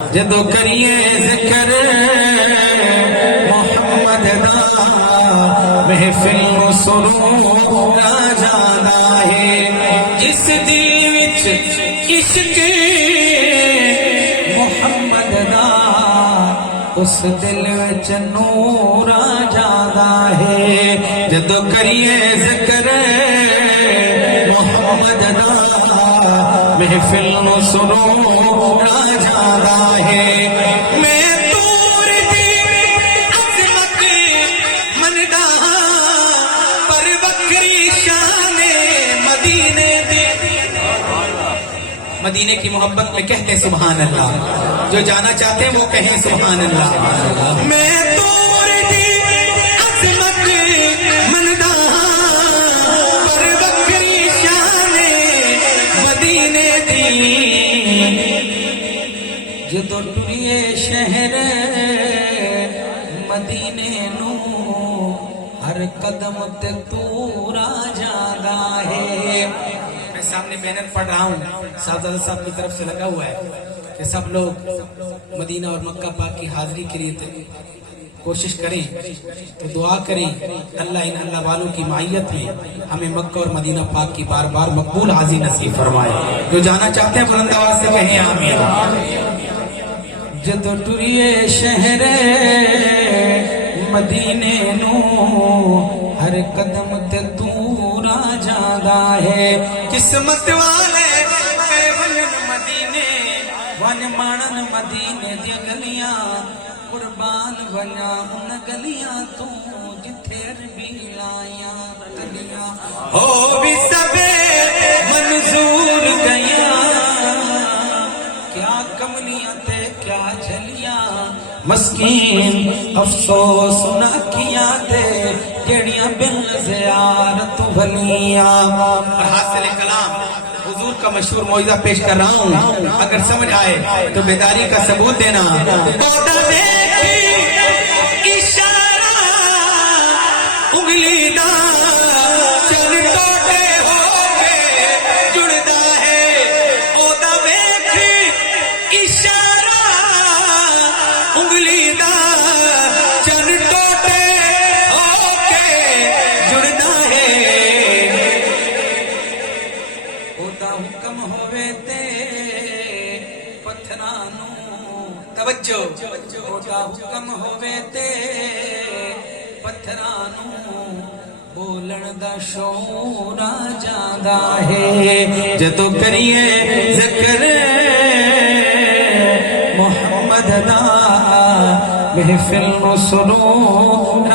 جدو کریے ذکر محمد دا محفل نو سرور آ جانا ہے جس دل وچ عشق محمد دا اس دل وچ نور آ جانا ہے جدو کریے ذکر محمد دا محفل نو سرور آ جانا ہے میں دور دی عظمت مندا پر بکری شان مدینے دی مدینے کی محبت میں کہتے ہیں سبحان اللہ جو جانا چاہتے ہیں وہ کہیں سبحان اللہ میں دور دی عظمت مندا پر بکری شان مدینے دی جدو ٹریے شہر مدینے نو ہر قدم تے تورا جانا ہے میں سامنے بینر پڑھ رہا ہوں صاحبزادہ صاحب کی طرف سے لگا ہوا ہے کہ سب لوگ مدینہ اور مکہ پاک کی حاضری کے لیے کوشش کریں تو دعا کریں اللہ ان اللہ والوں کی معیت میں ہمیں مکہ اور مدینہ پاک کی بار بار مقبول حاضری نصیب فرمائے جو جانا چاہتے ہیں بلند آواز سے کہیں آمین جدو ٹریے شہر مدینے نو ہر قدم تے دورا جانا ہے قسمت والے ون مدینے ون مانن مدینے دی گلیاں قربان بنا ان گلیاں تو جتھے عربی لائیاں گلیاں ہو بھی سبے منظور گیاں کیا کملیاں تے کیا جھلیاں مسکین افسوس نہ کیا تے جڑیاں بن زیارت ولیاں حاصل کلام حضور کا مشہور موعظہ پیش کر رہا ہوں اگر سمجھ آئے تو بیداری کا ثبوت دینا اشارہ انگلی دا چل ٹوٹے ہو کے جڑدا ہے اودا ویکھ اشارہ انگلی دا چل ٹوٹے ہو کے جڑدا ہے اودا حکم ہوے تے پتھراں نو توجہ اودا حکم ہوے تے پتھراں نو بولن دا شعور آ جاندا ہے جدو کریے ذکر محمد دا محفل نو سرور